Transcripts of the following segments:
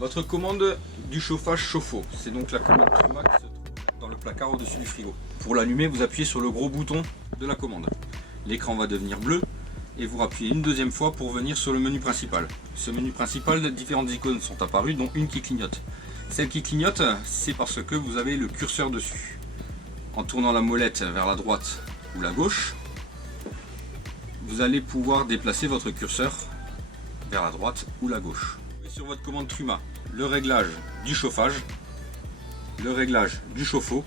Votre commande du chauffage chauffe-eau, c'est donc la commande Truma qui se trouve dans le placard au-dessus du frigo. Pour l'allumer, vous appuyez sur le gros bouton de la commande. L'écran va devenir bleu et vous appuyez une deuxième fois pour venir sur le menu principal. Ce menu principal, différentes icônes sont apparues, dont une qui clignote. Celle qui clignote, c'est parce que vous avez le curseur dessus. En tournant la molette vers la droite ou la gauche, vous allez pouvoir déplacer votre curseur vers la droite ou la gauche. Sur votre commande Truma, le réglage du chauffage, le réglage du chauffe-eau,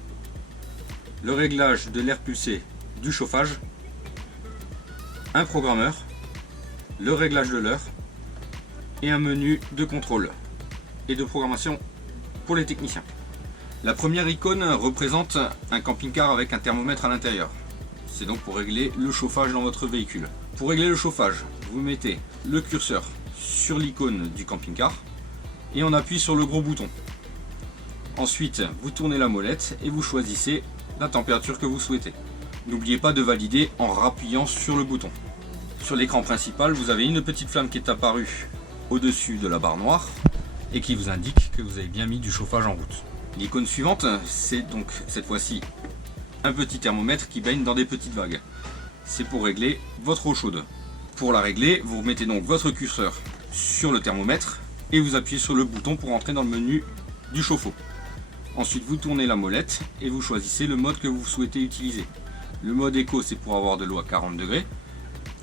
le réglage de l'air pulsé du chauffage, un programmeur, le réglage de l'heure et un menu de contrôle et de programmation pour les techniciens. La première icône représente un camping-car avec un thermomètre à l'intérieur. C'est donc pour régler le chauffage dans votre véhicule. Pour régler le chauffage, vous mettez le curseur sur l'icône du camping-car et on appuie sur le gros bouton. Ensuite, vous tournez la molette et vous choisissez la température que vous souhaitez. N'oubliez pas de valider en rappuyant sur le bouton. Sur l'écran principal, vous avez une petite flamme qui est apparue au-dessus de la barre noire et qui vous indique que vous avez bien mis du chauffage en route. L'icône suivante, c'est donc cette fois-ci un petit thermomètre qui baigne dans des petites vagues. C'est pour régler votre eau chaude. Pour la régler, vous remettez donc votre curseur sur le thermomètre et vous appuyez sur le bouton pour entrer dans le menu du chauffe-eau. Ensuite, vous tournez la molette et vous choisissez le mode que vous souhaitez utiliser. Le mode éco, c'est pour avoir de l'eau à 40 degrés.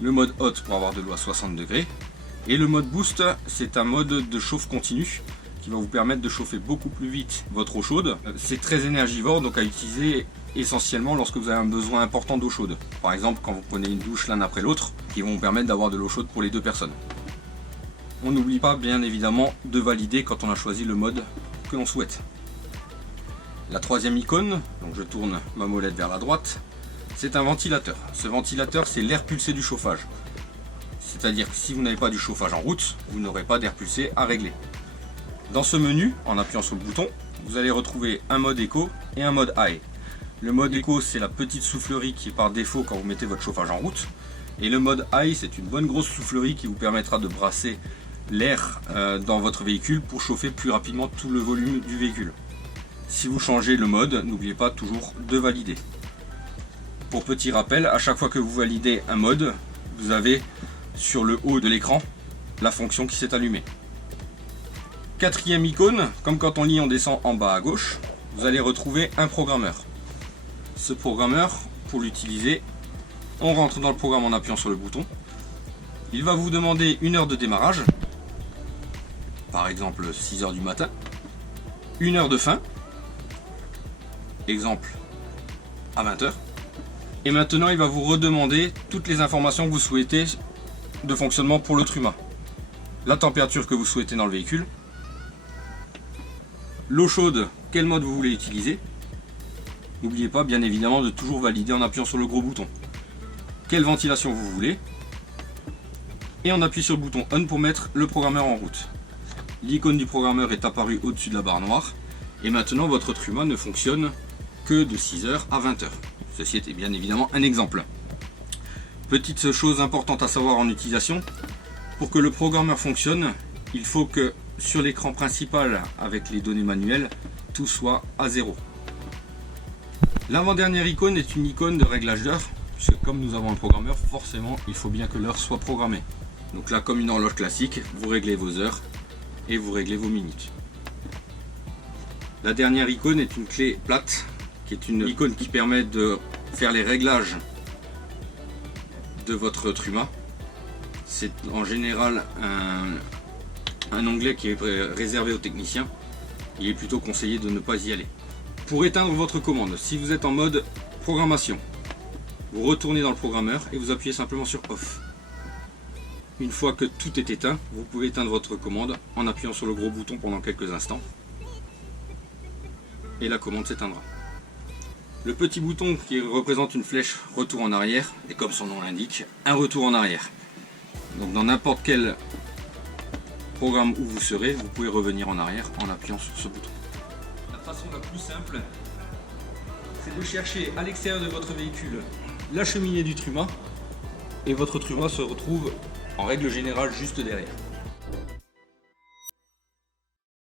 Le mode hot pour avoir de l'eau à 60 degrés. Et le mode boost, c'est un mode de chauffe continu qui va vous permettre de chauffer beaucoup plus vite votre eau chaude. C'est très énergivore, donc à utiliser essentiellement lorsque vous avez un besoin important d'eau chaude. Par exemple, quand vous prenez une douche l'un après l'autre, qui vont vous permettre d'avoir de l'eau chaude pour les deux personnes. On n'oublie pas bien évidemment de valider quand on a choisi le mode que l'on souhaite. La troisième icône, donc je tourne ma molette vers la droite, c'est un ventilateur. Ce ventilateur, c'est l'air pulsé du chauffage. C'est-à-dire que si vous n'avez pas du chauffage en route, vous n'aurez pas d'air pulsé à régler. Dans ce menu, en appuyant sur le bouton, vous allez retrouver un mode éco et un mode high. Le mode éco, c'est la petite soufflerie qui est par défaut quand vous mettez votre chauffage en route. Et le mode high, c'est une bonne grosse soufflerie qui vous permettra de brasser l'air dans votre véhicule pour chauffer plus rapidement tout le volume du véhicule. Si vous changez le mode, n'oubliez pas toujours de valider. Pour petit rappel, à chaque fois que vous validez un mode, vous avez sur le haut de l'écran la fonction qui s'est allumée. Quatrième icône, comme quand on lit, on descend en bas à gauche, vous allez retrouver un programmeur. Ce programmeur, pour l'utiliser, on rentre dans le programme en appuyant sur le bouton. Il va vous demander une heure de démarrage, par exemple 6 h du matin, une heure de fin, exemple à 20 h. Et maintenant, il va vous redemander toutes les informations que vous souhaitez de fonctionnement pour le Truma. La température que vous souhaitez dans le véhicule, l'eau chaude, quel mode vous voulez utiliser. N'oubliez pas bien évidemment de toujours valider en appuyant sur le gros bouton. Quelle ventilation vous voulez. Et on appuie sur le bouton on pour mettre le programmeur en route. L'icône du programmeur est apparue au-dessus de la barre noire. Et maintenant votre Truma ne fonctionne que de 6 h à 20 h. Ceci était bien évidemment un exemple. Petite chose importante à savoir en utilisation, pour que le programmeur fonctionne, il faut que sur l'écran principal avec les données manuelles, tout soit à 0. L'avant-dernière icône est une icône de réglage d'heure, puisque comme nous avons un programmeur, forcément il faut bien que l'heure soit programmée. Donc là, comme une horloge classique, vous réglez vos heures et vous réglez vos minutes. La dernière icône est une clé plate, qui est une icône qui permet de faire les réglages de votre Truma. C'est en général un onglet qui est réservé aux techniciens. Il est plutôt conseillé de ne pas y aller. Pour éteindre votre commande, si vous êtes en mode programmation, vous retournez dans le programmeur et vous appuyez simplement sur off. Une fois que tout est éteint, vous pouvez éteindre votre commande en appuyant sur le gros bouton pendant quelques instants. Et la commande s'éteindra. Le petit bouton qui représente une flèche retour en arrière est, comme son nom l'indique, un retour en arrière. Donc dans n'importe quel programme où vous serez, vous pouvez revenir en arrière en appuyant sur ce bouton. La façon la plus simple, c'est de chercher à l'extérieur de votre véhicule la cheminée du Truma et votre Truma se retrouve en règle générale juste derrière.